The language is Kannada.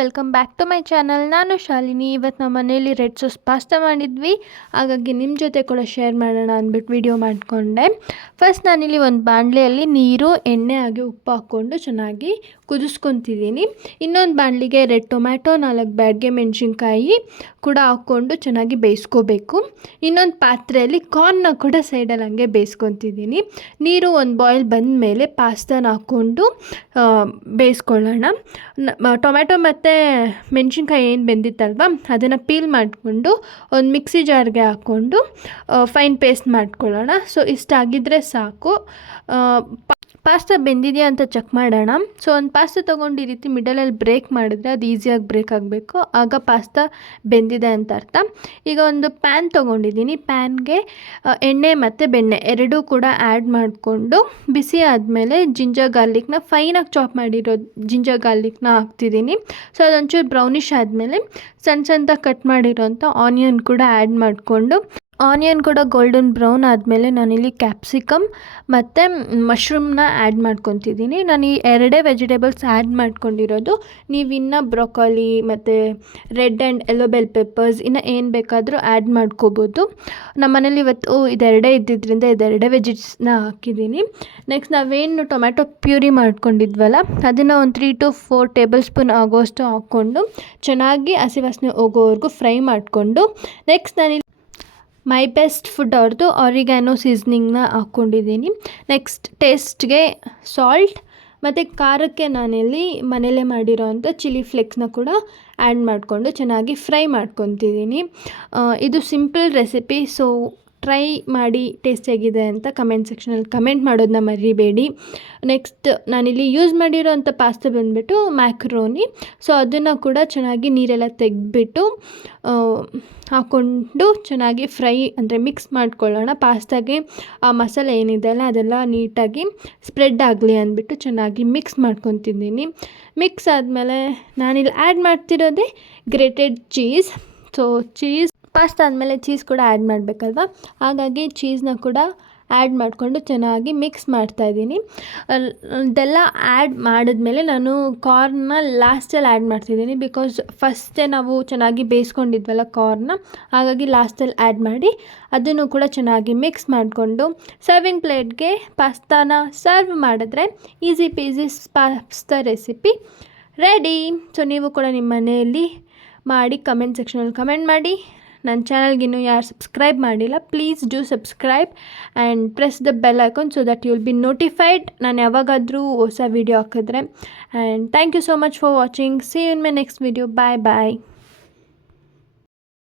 Welcome back to my channel. ನಾನು ಶಾಲಿನಿ. ಇವತ್ತು ನಮ್ಮ ಮನೆಯಲ್ಲಿ ರೆಡ್ ಸಾಸ್ ಪಾಸ್ತಾ ಮಾಡಿದ್ವಿ, ಹಾಗಾಗಿ ನಿಮ್ಮ ಜೊತೆ ಕೂಡ ಶೇರ್ ಮಾಡೋಣ ಅಂದ್ಬಿಟ್ಟು ವಿಡಿಯೋ ಮಾಡಿಕೊಂಡೆ. ಫಸ್ಟ್ ನಾನಿಲ್ಲಿ ಒಂದು ಬಾಣಲೆಯಲ್ಲಿ ನೀರು, ಎಣ್ಣೆ ಹಾಗೆ ಉಪ್ಪು ಹಾಕ್ಕೊಂಡು ಚೆನ್ನಾಗಿ ಕುದಿಸ್ಕೊತಿದ್ದೀನಿ. ಇನ್ನೊಂದು ಬಾಣಲಿಗೆ ರೆಡ್ ಟೊಮ್ಯಾಟೊ, 4 ಬ್ಯಾಡ್ಗೆ ಮೆಣಸಿನ್ಕಾಯಿ ಕೂಡ ಹಾಕ್ಕೊಂಡು ಚೆನ್ನಾಗಿ ಬೇಯಿಸ್ಕೋಬೇಕು. ಇನ್ನೊಂದು ಪಾತ್ರೆಯಲ್ಲಿ ಕಾರ್ನ ಕೂಡ ಸೈಡಲ್ಲಿ ಹಂಗೆ ಬೇಯಿಸ್ಕೊತಿದ್ದೀನಿ. ನೀರು ಒಂದು ಬಾಯ್ಲ್ ಬಂದ ಮೇಲೆ ಪಾಸ್ತಾನ ಹಾಕ್ಕೊಂಡು ಬೇಯಿಸ್ಕೊಳ್ಳೋಣ. ಟೊಮ್ಯಾಟೊ ಮತ್ತು ಮೆಣಸಿನ್ಕಾಯಿ ಏನು ಬೆಂದಿತ್ತಲ್ವ ಅದನ್ನು ಪೀಲ್ ಮಾಡಿಕೊಂಡು ಒಂದು ಮಿಕ್ಸಿ ಜಾರ್ಗೆ ಹಾಕ್ಕೊಂಡು ಫೈನ್ ಪೇಸ್ಟ್ ಮಾಡ್ಕೊಳ್ಳೋಣ. ಸೊ ಇಷ್ಟಾಗಿದ್ದರೆ ಸಾಕು. ಪಾಸ್ತಾ ಬೆಂದಿದೆಯಾ ಅಂತ ಚೆಕ್ ಮಾಡೋಣ. ಸೊ ಒಂದು ಪಾಸ್ತಾ ತೊಗೊಂಡು ಈ ರೀತಿ ಮಿಡಲಲ್ಲಿ ಬ್ರೇಕ್ ಮಾಡಿದ್ರೆ ಅದು ಈಸಿಯಾಗಿ ಬ್ರೇಕ್ ಆಗಬೇಕು, ಆಗ ಪಾಸ್ತಾ ಬೆಂದಿದೆ ಅಂತ ಅರ್ಥ. ಈಗ ಒಂದು ಪ್ಯಾನ್ ತೊಗೊಂಡಿದ್ದೀನಿ. ಪ್ಯಾನ್ಗೆ ಎಣ್ಣೆ ಮತ್ತು ಬೆಣ್ಣೆ ಎರಡೂ ಕೂಡ ಆ್ಯಡ್ ಮಾಡಿಕೊಂಡು ಬಿಸಿ ಆದಮೇಲೆ ಜಿಂಜರ್ ಗಾರ್ಲಿಕ್ನ ಫೈನಾಗಿ ಚಾಪ್ ಮಾಡಿರೋ ಜಿಂಜರ್ ಗಾರ್ಲಿಕ್ನ ಹಾಕ್ತಿದ್ದೀನಿ. ಸೊ ಅದೊಂಚೂರು ಬ್ರೌನಿಷ್ ಆದಮೇಲೆ ಸಣ್ಣದಾಗಿ ಕಟ್ ಮಾಡಿರೋಂಥ ಆನಿಯನ್ ಕೂಡ ಆ್ಯಡ್ ಮಾಡಿಕೊಂಡು, ಆನಿಯನ್ ಕೂಡ ಗೋಲ್ಡನ್ ಬ್ರೌನ್ ಆದಮೇಲೆ ನಾನಿಲ್ಲಿ ಕ್ಯಾಪ್ಸಿಕಮ್ ಮತ್ತು ಮಶ್ರೂಮ್ನ ಆ್ಯಡ್ ಮಾಡ್ಕೊತಿದ್ದೀನಿ. ನಾನು ಈ ಎರಡೇ ವೆಜಿಟೇಬಲ್ಸ್ ಆ್ಯಡ್ ಮಾಡ್ಕೊಂಡಿರೋದು. ನೀವು ಇನ್ನೂ ಬ್ರೊಕೊಲಿ ಮತ್ತು red and yellow bell peppers ಇನ್ನು ಏನು ಬೇಕಾದರೂ ಆ್ಯಡ್ ಮಾಡ್ಕೋಬೋದು. ನಮ್ಮ ಮನೇಲಿ ಇವತ್ತು ಇದೆರಡೇ ಇದ್ದಿದ್ದರಿಂದ ಇದೆರಡೇ ವೆಜಿಟ್ಸ್ನ ಹಾಕಿದ್ದೀನಿ. ನೆಕ್ಸ್ಟ್ ನಾವೇನು ಟೊಮ್ಯಾಟೊ ಪ್ಯೂರಿ ಮಾಡ್ಕೊಂಡಿದ್ವಲ್ಲ ಅದನ್ನು ಒಂದು 3 to 4 ಟೇಬಲ್ ಸ್ಪೂನ್ ಆಗೋಷ್ಟು ಹಾಕ್ಕೊಂಡು ಚೆನ್ನಾಗಿ ಹಸಿ ವಾಸನೆ ಹೋಗೋವರೆಗೂ ಫ್ರೈ ಮಾಡಿಕೊಂಡು, ನೆಕ್ಸ್ಟ್ ನಾನಿಲ್ಲಿ ಮೈ ಬೆಸ್ಟ್ ಫುಡ್ ಅವ್ರದ್ದು ಆರಿಗ್ಯಾನೋ ಸೀಸ್ನಿಂಗ್ನ ಹಾಕ್ಕೊಂಡಿದ್ದೀನಿ. ನೆಕ್ಸ್ಟ್ ಟೇಸ್ಟ್ಗೆ ಸಾಲ್ಟ್ ಮತ್ತು ಖಾರಕ್ಕೆ ನಾನಿಲ್ಲಿ ಮನೇಲೇ ಮಾಡಿರೋ ಅಂಥ ಚಿಲ್ಲಿ ಫ್ಲೇಕ್ಸ್ನ ಕೂಡ ಆ್ಯಡ್ ಮಾಡಿಕೊಂಡು ಚೆನ್ನಾಗಿ ಫ್ರೈ ಮಾಡ್ಕೊತಿದ್ದೀನಿ. ಇದು ಸಿಂಪಲ್ ರೆಸಿಪಿ, ಸೊ ಟ್ರೈ ಮಾಡಿ ಟೇಸ್ಟಿಯಾಗಿದೆ ಅಂತ ಕಮೆಂಟ್ ಸೆಕ್ಷನಲ್ಲಿ ಕಮೆಂಟ್ ಮಾಡೋದನ್ನ ಮರಿಬೇಡಿ. ನೆಕ್ಸ್ಟ್ ನಾನಿಲ್ಲಿ ಯೂಸ್ ಮಾಡಿರೋಂಥ ಪಾಸ್ತಾ ಬಂದುಬಿಟ್ಟು ಮ್ಯಾಕ್ರೋನಿ. ಸೊ ಅದನ್ನು ಕೂಡ ಚೆನ್ನಾಗಿ ನೀರೆಲ್ಲ ತೆಗೆದ್ಬಿಟ್ಟು ಹಾಕ್ಕೊಂಡು ಚೆನ್ನಾಗಿ ಫ್ರೈ ಅಂದರೆ ಮಿಕ್ಸ್ ಮಾಡ್ಕೊಳ್ಳೋಣ. ಪಾಸ್ತಾಗೆ ಆ ಮಸಾಲೆ ಏನಿದೆ ಅಲ್ಲ ಅದೆಲ್ಲ ನೀಟಾಗಿ ಸ್ಪ್ರೆಡ್ ಆಗಲಿ ಅಂದ್ಬಿಟ್ಟು ಚೆನ್ನಾಗಿ ಮಿಕ್ಸ್ ಮಾಡ್ಕೊತಿದ್ದೀನಿ. ಮಿಕ್ಸ್ ಆದಮೇಲೆ ನಾನಿಲ್ಲಿ ಆ್ಯಡ್ ಮಾಡ್ತಿರೋದೇ grated cheese. So cheese pasta ಆದಮೇಲೆ ಚೀಸ್ ಕೂಡ ಆ್ಯಡ್ ಮಾಡಬೇಕಲ್ವ, ಹಾಗಾಗಿ ಚೀಸ್ನ ಕೂಡ ಆ್ಯಡ್ ಮಾಡಿಕೊಂಡು ಚೆನ್ನಾಗಿ ಮಿಕ್ಸ್ ಮಾಡ್ತಾಯಿದ್ದೀನಿ. ಇದೆಲ್ಲ ಆ್ಯಡ್ ಮಾಡಿದ್ಮೇಲೆ ನಾನು ಕಾರ್ನ್ನ ಲಾಸ್ಟಲ್ಲಿ ಆ್ಯಡ್ ಮಾಡ್ತಿದ್ದೀನಿ. ಬಿಕಾಸ್ ಫಸ್ಟೇ ನಾವು ಚೆನ್ನಾಗಿ ಬೇಯಿಸ್ಕೊಂಡಿದ್ವಲ್ಲ ಕಾರ್ನ, ಹಾಗಾಗಿ ಲಾಸ್ಟಲ್ಲಿ ಆ್ಯಡ್ ಮಾಡಿ ಅದನ್ನು ಕೂಡ ಚೆನ್ನಾಗಿ ಮಿಕ್ಸ್ ಮಾಡಿಕೊಂಡು ಸರ್ವಿಂಗ್ ಪ್ಲೇಟ್ಗೆ ಪಾಸ್ತಾನ ಸರ್ವ್ ಮಾಡಿದ್ರೆ easy peasy pasta recipe ready. So ನೀವು ಕೂಡ ನಿಮ್ಮ ಮನೆಯಲ್ಲಿ ಮಾಡಿ ಕಮೆಂಟ್ ಸೆಕ್ಷನಲ್ಲಿ ಕಮೆಂಟ್ ಮಾಡಿ. ನನ್ನ ಚಾನಲ್ಗೆ ಇನ್ನೂ ಯಾರು ಸಬ್ಸ್ಕ್ರೈಬ್ ಮಾಡಿಲ್ಲ, please do subscribe and press the bell icon so that you will be notified ನಾನು ಯಾವಾಗಾದರೂ ಹೊಸ ವೀಡಿಯೋ ಹಾಕಿದ್ರೆ. And thank you so much for watching. See you in my next video. Bye bye.